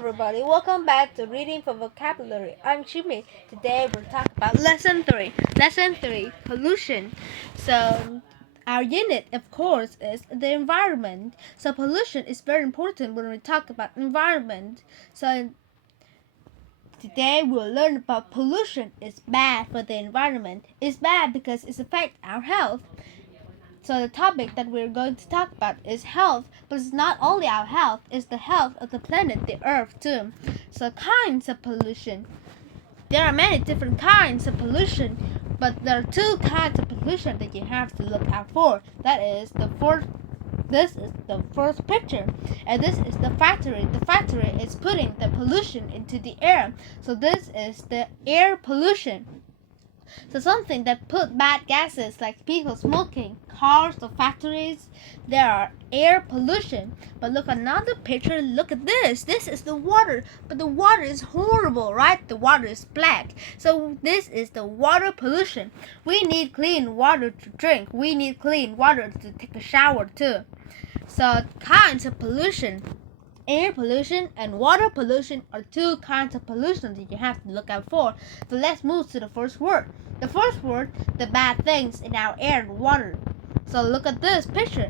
everybody, welcome back to Reading for Vocabulary. I'm Jimmy. Today we'll talk about Lesson 3. Lesson 3, Pollution. So, our unit, of course, is the environment. So, pollution is very important when we talk about environment. So, today we'll learn about pollution. It's bad for the environment. It's bad because it affects our health. So the topic that we're going to talk about is health, but it's not only our health, it's the health of the planet, the earth too. So kinds of pollution. There are many different kinds of pollution, but there are two kinds of pollution that you have to look out for. This is the first picture, and this is the factory. The factory is putting the pollution into the air. So this is the air pollution. So something that put bad gases like people smoking, cars or factories, there are air pollution. But look another picture, look at this. This is the water, but the water is horrible, right? The water is black. So this is the water pollution. We need clean water to drink. We need clean water to take a shower too. So kinds of pollution. Air pollution and water pollution are two kinds of pollution that you have to look out for. So let's move to the first word. The first word, the bad things in our air and water. So look at this picture.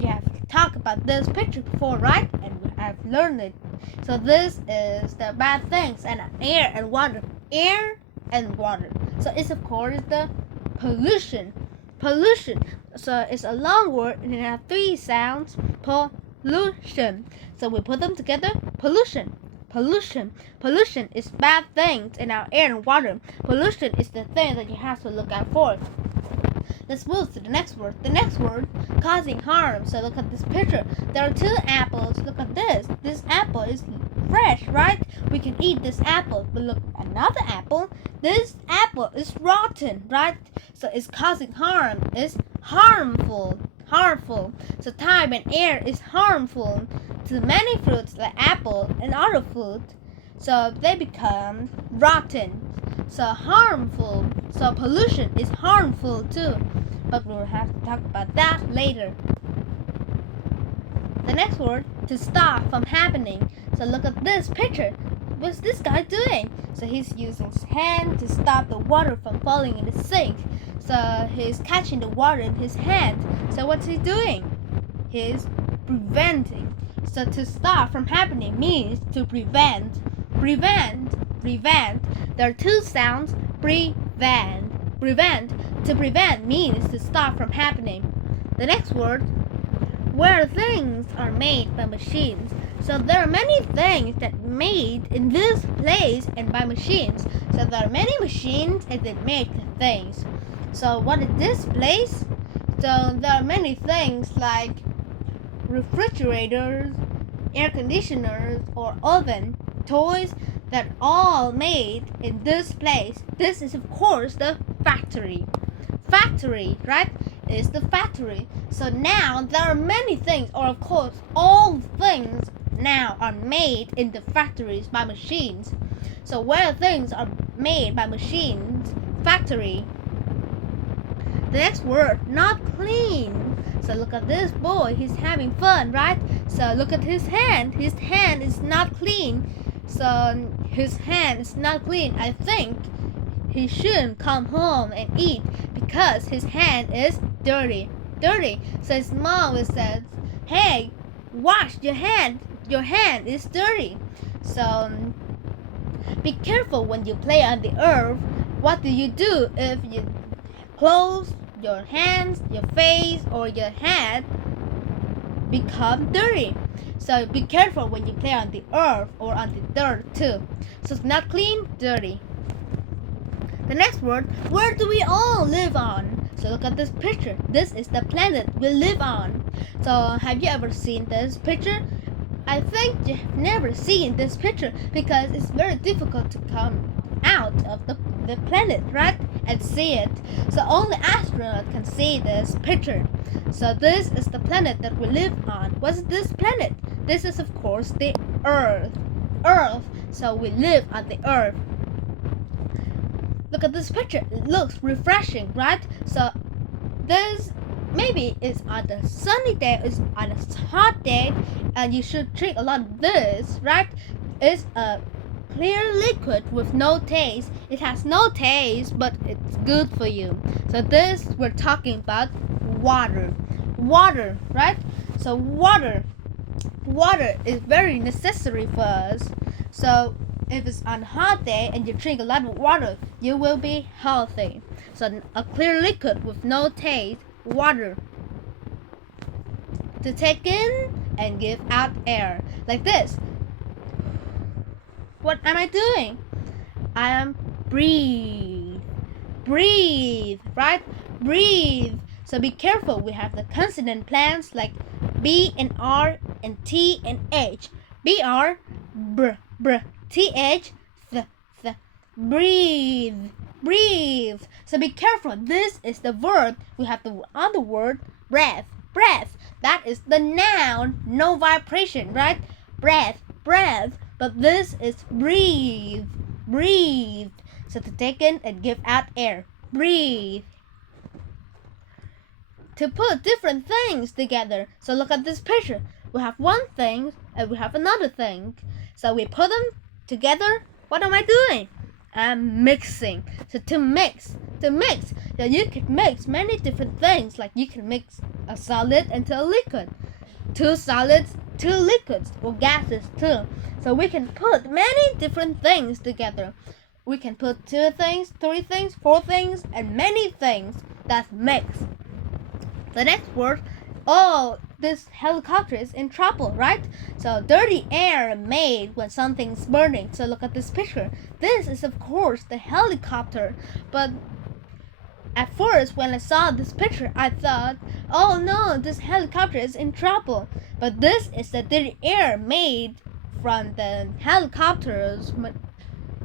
You have talked about this picture before, right? And we have learned it. So this is the bad things in air and water. Air and water. So it's of course the pollution. Pollution. So it's a long word and it has three sounds. Pollution. So we put them together. Pollution. Pollution. Pollution is bad things in our air and water. Pollution is the thing that you have to look out for. Let's move to the next word. The next word, causing harm. So look at this picture. There are two apples. Look at this. This apple is fresh, right? We can eat this apple. But look, another apple. This apple is rotten, right? So it's causing harm. It's harmful. So time and air is harmful to many fruits like apple and other fruit. So they become rotten. So harmful. So pollution is harmful too. But we'll have to talk about that later. The next word, to stop from happening. So look at this picture. What's this guy doing? So he's using his hand to stop the water from falling in the sink. So he's catching the water in his hand. So what's he doing? He's preventing. So to stop from happening means to prevent. Prevent. There are two sounds. Prevent. To prevent means to stop from happening. The next word, where things are made by machines. So there are many things that made in this place and by machines. So there are many machines and they make things. So what is this place? So there are many things like refrigerators, air conditioners or oven, toys that are all made in this place. This is of course the factory. Factory, right? Is the factory. So now there are many things, or of course all things now are made in the factories by machines. So where things are made by machines, factory. The next word, not clean. So look at this boy, he's having fun, right? So look at his hand. His hand is not clean. So his hand is not clean. I think he shouldn't come home and eat because his hand is dirty. So his mom says, hey, wash your hand. Your hand is dirty. So be careful when you play on the earth. What do you do if your clothes, your hands, your face, or your head become dirty? So be careful when you play on the earth or on the dirt too. So it's not clean, dirty. The next word, where do we all live on? So look at this picture. This is the planet we live on. So have you ever seen this picture? I think you've never seen this picture because it's very difficult to come out of the planet, right? And see it. So only astronauts can see this picture. So this is the planet that we live on. What's this planet? This is of course the Earth. So we live on the Earth. Look at this picture. It looks refreshing, right? So this maybe it's on a sunny day, it's on a hot day, and you should drink a lot of this, right? is a clear liquid with no taste. It has no taste, but it's good for you. So this, we're talking about water. Water, right? So water is very necessary for us. So if it's on a hot day and you drink a lot of water, you will be healthy. So a clear liquid with no taste, water. To take in and give out air, like this. What am I doing? I am breathe, right? Breathe. So be careful. We have the consonant plants like B and R and T and H. BR, br, TH, th. Breathe. So be careful. This is the verb. We have the other word, breath. That is the noun, no vibration, right? Breath. But this is breathe. So to take in and give out air. Breathe. To put different things together. So look at this picture. We have one thing and we have another thing. So we put them together. What am I doing? I'm mixing. So to mix. So you can mix many different things. Like you can mix a solid into a liquid. Two solids, two liquids, or gases too. So we can put many different things together. We can put 2 things, 3 things, 4 things, and many things. That's mix. The next word, this helicopter is in trouble, right? So dirty air made when something's burning. So look at this picture. This is of course the helicopter. But at first when I saw this picture, I thought, oh no, this helicopter is in trouble. But this is the dirty air made from the helicopter's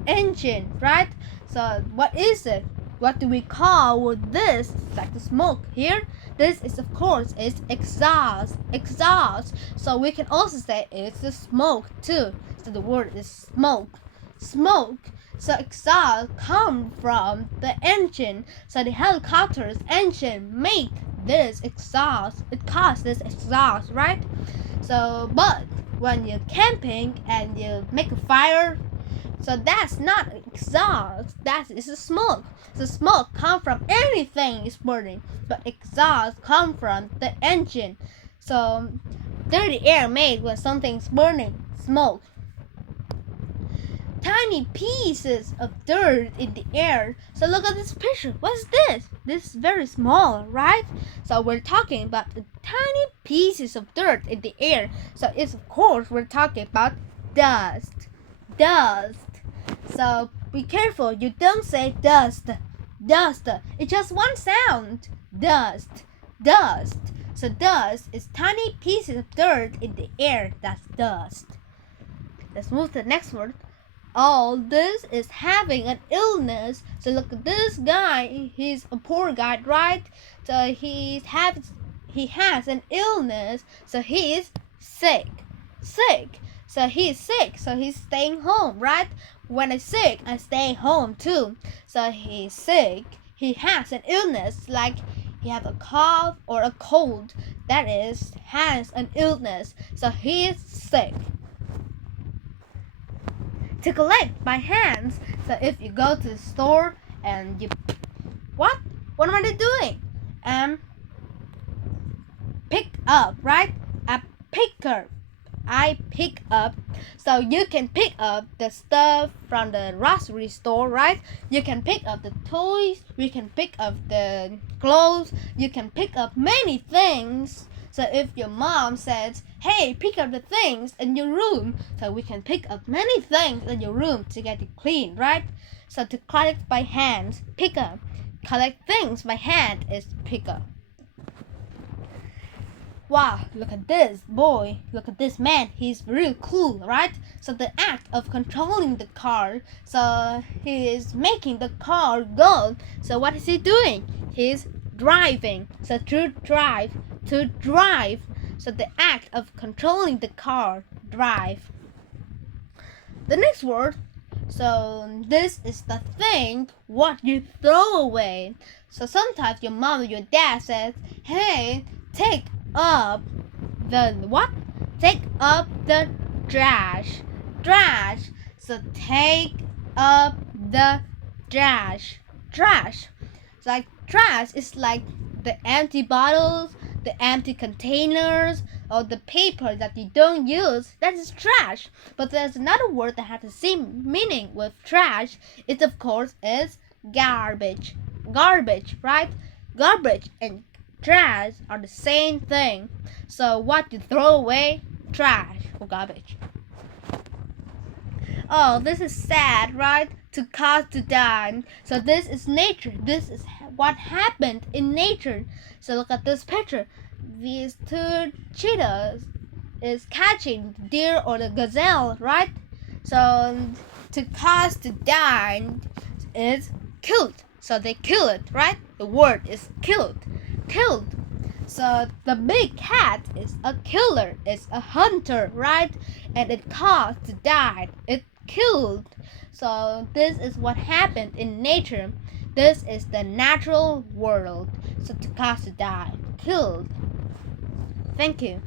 engine, right? So what is it? What do we call this? Like the smoke here. This is of course is exhaust. So we can also say it's the smoke too. So the word is smoke. So exhaust come from the engine. So the helicopter's engine make this exhaust. It causes this exhaust, right? So but when you're camping and you make a fire, so that's not exhaust, that is a smoke. So smoke comes from anything is burning, but exhaust comes from the engine. So dirty air made when something's burning, smoke. Tiny pieces of dirt in the air. So look at this picture. What's this? This is very small, right? So we're talking about the tiny pieces of dirt in the air. So it's of course we're talking about dust. So be careful, you don't say dust. It's just one sound. Dust. So dust is tiny pieces of dirt in the air. That's dust. Let's move to the next word. All this is having an illness. So look at this guy. He's a poor guy, right? So he has an illness. So he is sick. So he's sick. So he's staying home, right? When I'm sick, I stay home too. So he's sick. He has an illness, like he has a cough or a cold. That is, has an illness. So he is sick. To collect by hands. So if you go to the store and you, what am I doing? Pick up, right? I pick up. So you can pick up the stuff from the grocery store, right? You can pick up the toys, you can pick up the clothes, you can pick up many things. So if your mom says, hey, pick up the things in your room, so we can pick up many things in your room to get it clean, right? So to collect by hands, pick up. Collect things by hand is pick up. Wow, look at this boy, look at this man, he's real cool, right? So the act of controlling the car, so he is making the car go. So what is he doing? He's driving. So to drive. So the act of controlling the car, drive. The next word, so this is the thing what you throw away. So sometimes your mom or your dad says, hey, take up the what? Take up the trash. trash. So take up the trash. Trash. So like trash is like the empty bottles, the empty containers, or the paper that you don't use. That is trash. But there's another word that has the same meaning with trash. It of course is garbage. Garbage, right? Garbage and trash are the same thing. So what you throw away? Trash or garbage. Oh, this is sad, right? To cause to die. So this is nature. This is what happened in nature. So look at this picture. These two cheetahs is catching the deer or the gazelle, right? So to cause to die is killed. So they kill it, right? The word is killed. Killed. So the big cat is a killer. It's a hunter, right? And it caused to die. It killed. So this is what happened in nature. This is the natural world. So to cause to die, killed. Thank you.